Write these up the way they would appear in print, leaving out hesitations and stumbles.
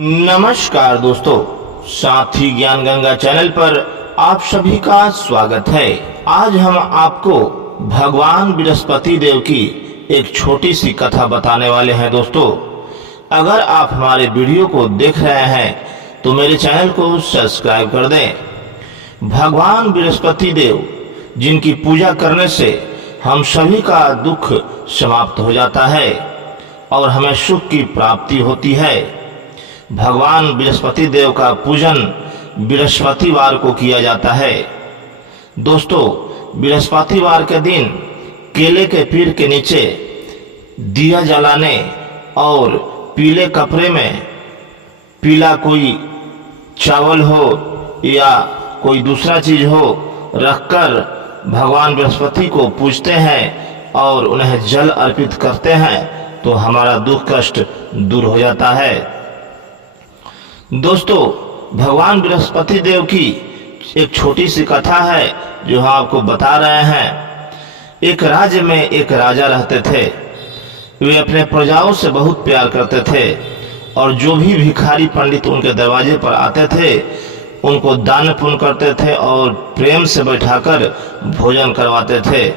नमस्कार दोस्तों, साथी ज्ञान गंगा चैनल पर आप सभी का स्वागत है। आज हम आपको भगवान बृहस्पति देव की एक छोटी सी कथा बताने वाले हैं। दोस्तों, अगर आप हमारे वीडियो को देख रहे हैं तो मेरे चैनल को सब्सक्राइब कर दें। भगवान बृहस्पति देव जिनकी पूजा करने से हम सभी का दुख समाप्त हो जाता है और हमें सुख की प्राप्ति होती है। भगवान बृहस्पति देव का पूजन बृहस्पतिवार को किया जाता है। दोस्तों, बृहस्पतिवार के दिन केले के पेड़ के नीचे दिया जलाने और पीले कपड़े में पीला कोई चावल हो या कोई दूसरा चीज हो रखकर भगवान बृहस्पति को पूजते हैं और उन्हें जल अर्पित करते हैं तो हमारा दुख कष्ट दूर हो जाता है। दोस्तों, भगवान बृहस्पति देव की एक छोटी सी कथा है जो हम आपको बता रहे हैं। एक राज्य में एक राजा रहते थे। वे अपने प्रजाओं से बहुत प्यार करते थे और जो भी भिखारी पंडित उनके दरवाजे पर आते थे उनको दान पुण्य करते थे और प्रेम से बैठाकर भोजन करवाते थे।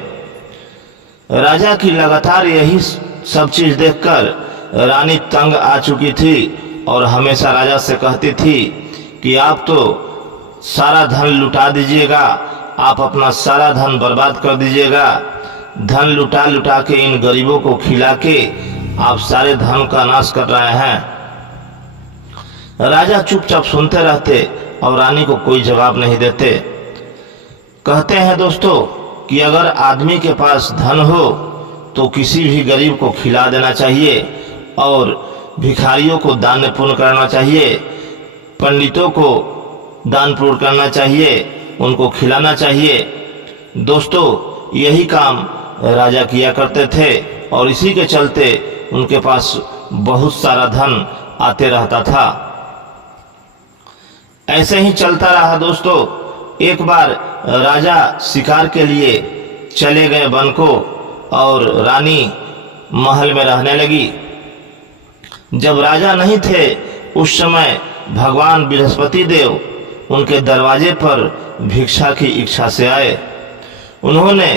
राजा की लगातार यही सब चीज देखकर रानी तंग आ चुकी थी और हमेशा राजा से कहती थी कि आप तो सारा धन लुटा दीजिएगा, आप अपना सारा धन बर्बाद कर दीजिएगा। धन लुटा लुटा के इन गरीबों को खिला के आप सारे धन का नाश कर रहे हैं। राजा चुपचाप सुनते रहते और रानी को कोई जवाब नहीं देते। कहते हैं दोस्तों कि अगर आदमी के पास धन हो तो किसी भी गरीब को खिला देना चाहिए और भिखारियों को दान पुण्य करना चाहिए, पंडितों को दान पुण्य करना चाहिए, उनको खिलाना चाहिए। दोस्तों, यही काम राजा किया करते थे और इसी के चलते उनके पास बहुत सारा धन आते रहता था। ऐसे ही चलता रहा। दोस्तों, एक बार राजा शिकार के लिए चले गए वन को और रानी महल में रहने लगी। जब राजा नहीं थे उस समय भगवान बृहस्पति देव उनके दरवाजे पर भिक्षा की इच्छा से आए। उन्होंने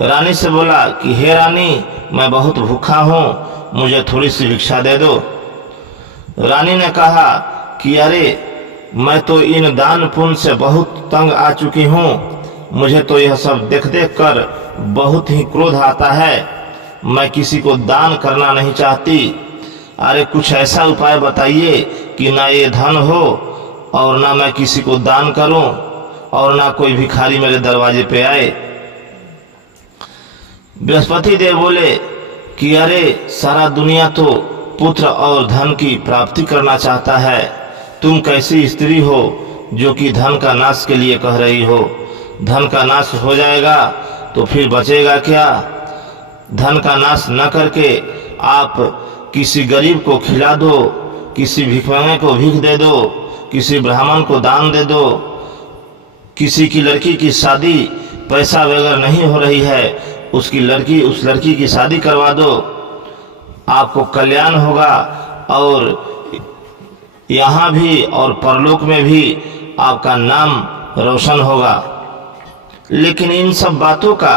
रानी से बोला कि हे रानी, मैं बहुत भूखा हूँ, मुझे थोड़ी सी भिक्षा दे दो। रानी ने कहा कि अरे, मैं तो इन दान पुण्य से बहुत तंग आ चुकी हूँ, मुझे तो यह सब देख देख कर बहुत ही क्रोध आता है, मैं किसी को दान करना नहीं चाहती। अरे कुछ ऐसा उपाय बताइए कि ना ये धन हो और ना मैं किसी को दान करूं और ना कोई भिखारी मेरे दरवाजे पे आए। बृहस्पति देव बोले कि अरे, सारा दुनिया तो पुत्र और धन की प्राप्ति करना चाहता है, तुम कैसी स्त्री हो जो कि धन का नाश के लिए कह रही हो। धन का नाश हो जाएगा तो फिर बचेगा क्या? धन का नाश न करके आप किसी गरीब को खिला दो, किसी भिखमंगे को भीख दे दो, किसी ब्राह्मण को दान दे दो, किसी की लड़की की शादी पैसा वगैरह नहीं हो रही है उस लड़की की शादी करवा दो, आपको कल्याण होगा और यहाँ भी और परलोक में भी आपका नाम रोशन होगा। लेकिन इन सब बातों का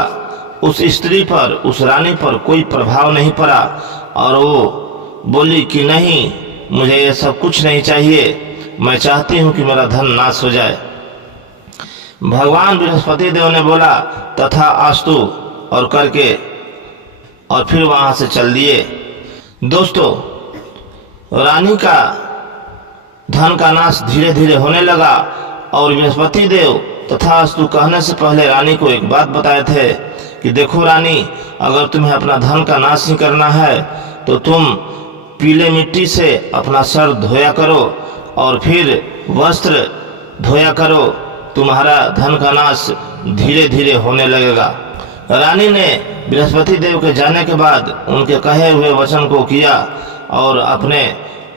उस स्त्री पर, उस रानी पर कोई प्रभाव नहीं पड़ा और वो बोली कि नहीं, मुझे ये सब कुछ नहीं चाहिए, मैं चाहती हूँ कि मेरा धन नाश हो जाए। भगवान बृहस्पति देव ने बोला तथा अस्तु और करके और फिर वहां से चल दिए। दोस्तों, रानी का धन का नाश धीरे धीरे होने लगा और बृहस्पति देव तथा अस्तु कहने से पहले रानी को एक बात बताए थे कि देखो रानी, अगर तुम्हें अपना धन का नाश नहीं करना है तो तुम पीले मिट्टी से अपना सर धोया करो और फिर वस्त्र धोया करो, तुम्हारा धन का नाश धीरे धीरे होने लगेगा। रानी ने बृहस्पति देव के जाने के बाद उनके कहे हुए वचन को किया और अपने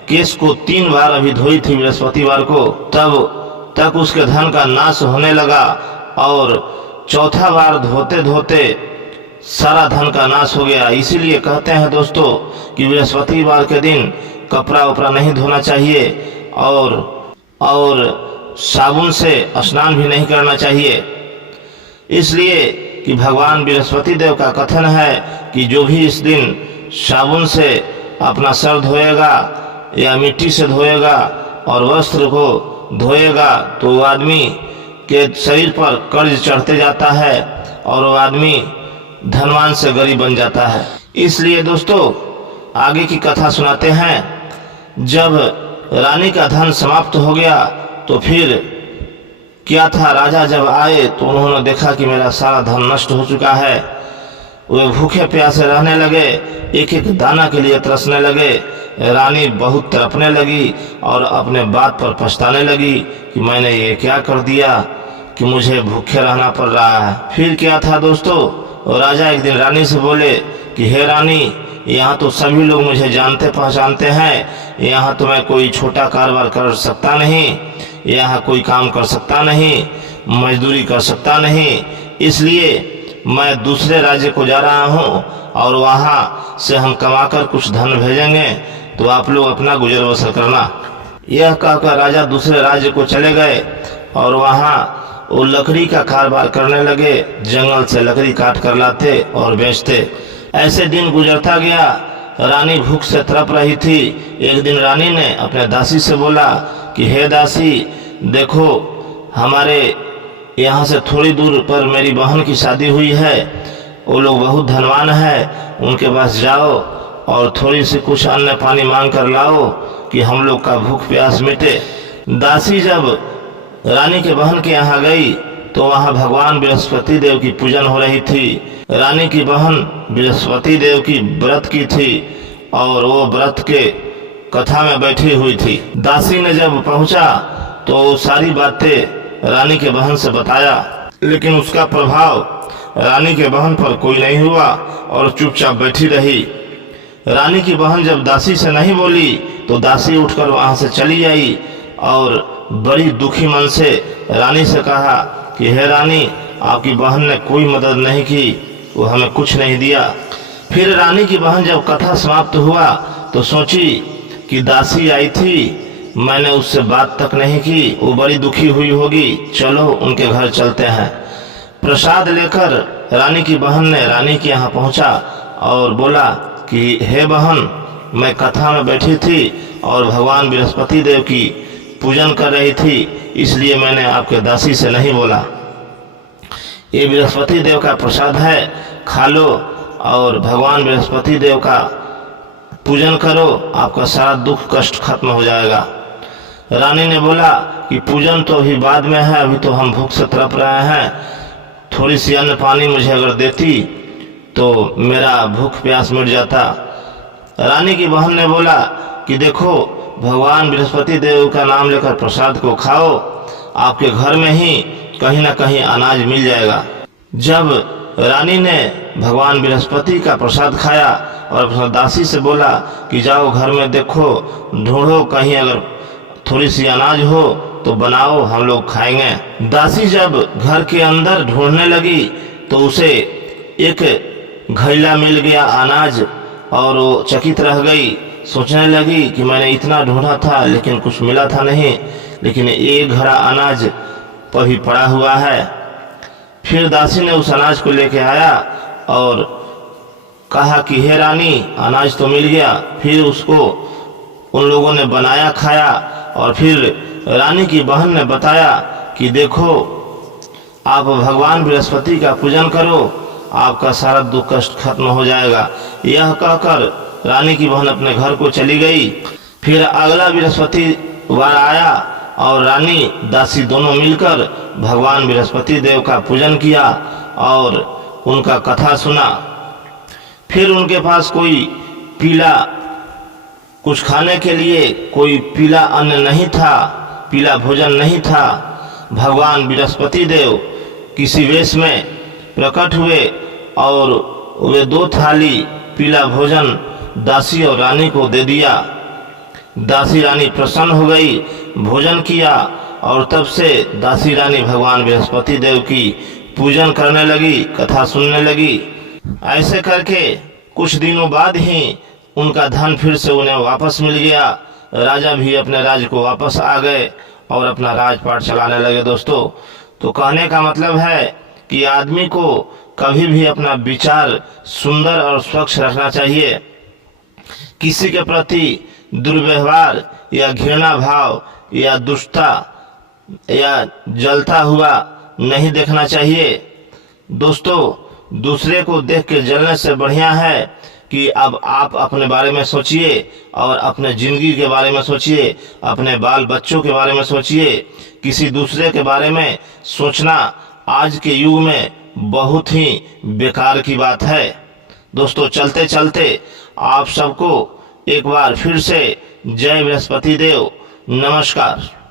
केस को 3 बार अभी धोई थी बृहस्पतिवार को, तब तक उसके धन का नाश होने लगा और चौथा बार धोते धोते सारा धन का नाश हो गया। इसीलिए कहते हैं दोस्तों कि बृहस्पतिवार के दिन कपड़ा उपड़ा नहीं धोना चाहिए और साबुन से स्नान भी नहीं करना चाहिए। इसलिए कि भगवान बृहस्पति देव का कथन है कि जो भी इस दिन साबुन से अपना सर धोएगा या मिट्टी से धोएगा और वस्त्र को धोएगा तो वो आदमी के शरीर पर कर्ज चढ़ते जाता है और वो आदमी धनवान से गरीब बन जाता है। इसलिए दोस्तों आगे की कथा सुनाते हैं। जब रानी का धन समाप्त हो गया तो फिर क्या था, राजा जब आए तो उन्होंने देखा कि मेरा सारा धन नष्ट हो चुका है। वे भूखे प्यासे रहने लगे, एक एक दाना के लिए तरसने लगे। रानी बहुत तड़पने लगी और अपने बात पर पछताने लगी कि मैंने ये क्या कर दिया कि मुझे भूखे रहना पड़ रहा है। फिर क्या था दोस्तों, राजा एक दिन रानी से बोले कि हे रानी, यहाँ तो सभी लोग मुझे जानते पहचानते हैं, यहाँ तो मैं कोई छोटा कारोबार कर सकता नहीं, यहाँ कोई काम कर सकता नहीं, मजदूरी कर सकता नहीं, इसलिए मैं दूसरे राज्य को जा रहा हूँ और वहाँ से हम कमाकर कुछ धन भेजेंगे, तो आप लोग अपना गुजर बसर करना। यह कहकर राजा दूसरे राज्य को चले गए और वहाँ वो लकड़ी का कारोबार करने लगे। जंगल से लकड़ी काट कर लाते और बेचते। ऐसे दिन गुजरता गया। रानी भूख से तड़प रही थी। एक दिन रानी ने अपने दासी से बोला कि हे दासी, देखो हमारे यहाँ से थोड़ी दूर पर मेरी बहन की शादी हुई है, वो लोग बहुत धनवान हैं, उनके पास जाओ और थोड़ी सी कुछ अन्न पानी मांग कर लाओ कि हम लोग का भूख प्यास मिटे। दासी जब रानी के बहन के यहाँ गई तो वहाँ भगवान बृहस्पति देव की पूजन हो रही थी। रानी की बहन बृहस्पति देव की व्रत की थी और वो व्रत के कथा में बैठी हुई थी। दासी ने जब पहुंचा तो सारी बातें रानी के बहन से बताया, लेकिन उसका प्रभाव रानी के बहन पर कोई नहीं हुआ और चुपचाप बैठी रही। रानी की बहन जब दासी से नहीं बोली तो दासी उठकर वहां से चली आई और बड़ी दुखी मन से रानी से कहा कि हे रानी, आपकी बहन ने कोई मदद नहीं की, वो हमें कुछ नहीं दिया। फिर रानी की बहन जब कथा समाप्त हुआ तो सोची कि दासी आई थी, मैंने उससे बात तक नहीं की, वो बड़ी दुखी हुई होगी, चलो उनके घर चलते हैं। प्रसाद लेकर रानी की बहन ने रानी के यहाँ पहुंचा और बोला कि हे बहन, मैं कथा में बैठी थी और भगवान बृहस्पति देव की पूजन कर रही थी, इसलिए मैंने आपके दासी से नहीं बोला। ये बृहस्पति देव का प्रसाद है, खा लो और भगवान बृहस्पति देव का पूजन करो, आपका सारा दुख कष्ट खत्म हो जाएगा। रानी ने बोला कि पूजन तो अभी बाद में है, अभी तो हम भूख से तड़प रहे हैं, थोड़ी सी अन्न पानी मुझे अगर देती तो मेरा भूख प्यास मिट जाता। रानी की बहन ने बोला कि देखो, भगवान बृहस्पति देव का नाम लेकर प्रसाद को खाओ, आपके घर में ही कहीं ना कहीं अनाज मिल जाएगा। जब रानी ने भगवान बृहस्पति का प्रसाद खाया और अपने दासी से बोला कि जाओ घर में देखो, ढूंढो कहीं अगर थोड़ी सी अनाज हो तो बनाओ, हम लोग खाएंगे। दासी जब घर के अंदर ढूंढने लगी तो उसे एक घैला मिल गया अनाज और वो चकित रह गई। सोचने लगी कि मैंने इतना ढूंढा था लेकिन कुछ मिला था नहीं, लेकिन एक घड़ा अनाज पर ही पड़ा हुआ है। फिर दासी ने उस अनाज को लेके आया और कहा कि हे रानी, अनाज तो मिल गया। फिर उसको उन लोगों ने बनाया, खाया और फिर रानी की बहन ने बताया कि देखो, आप भगवान बृहस्पति का पूजन करो, आपका सारा दुख कष्ट खत्म हो जाएगा। यह कहकर रानी की बहन अपने घर को चली गई। फिर अगला बृहस्पतिवार आया और रानी दासी दोनों मिलकर भगवान बृहस्पति देव का पूजन किया और उनका कथा सुना। फिर उनके पास कोई पीला कुछ खाने के लिए कोई पीला अन्न नहीं था, पीला भोजन नहीं था। भगवान बृहस्पति देव किसी वेश में प्रकट हुए और वे 2 थाली पीला भोजन दासी और रानी को दे दिया। दासी रानी प्रसन्न हो गई, भोजन किया और तब से दासी रानी भगवान बृहस्पति देव की पूजन करने लगी, कथा सुनने लगी। ऐसे करके कुछ दिनों बाद ही उनका धन फिर से उन्हें वापस मिल गया। राजा भी अपने राज्य को वापस आ गए और अपना राजपाट चलाने लगे। दोस्तों, तो कहने का मतलब है कि आदमी को कभी भी अपना विचार सुंदर और स्वच्छ रखना चाहिए। किसी के प्रति दुर्व्यवहार या घृणा भाव या दुष्टता या जलता हुआ नहीं देखना चाहिए। दोस्तों, दूसरे को देख के जलने से बढ़िया है कि अब आप अपने बारे में सोचिए और अपने जिंदगी के बारे में सोचिए, अपने बाल बच्चों के बारे में सोचिए। किसी दूसरे के बारे में सोचना आज के युग में बहुत ही बेकार की बात है। दोस्तों, चलते चलते आप सबको एक बार फिर से जय बृहस्पति देव। नमस्कार।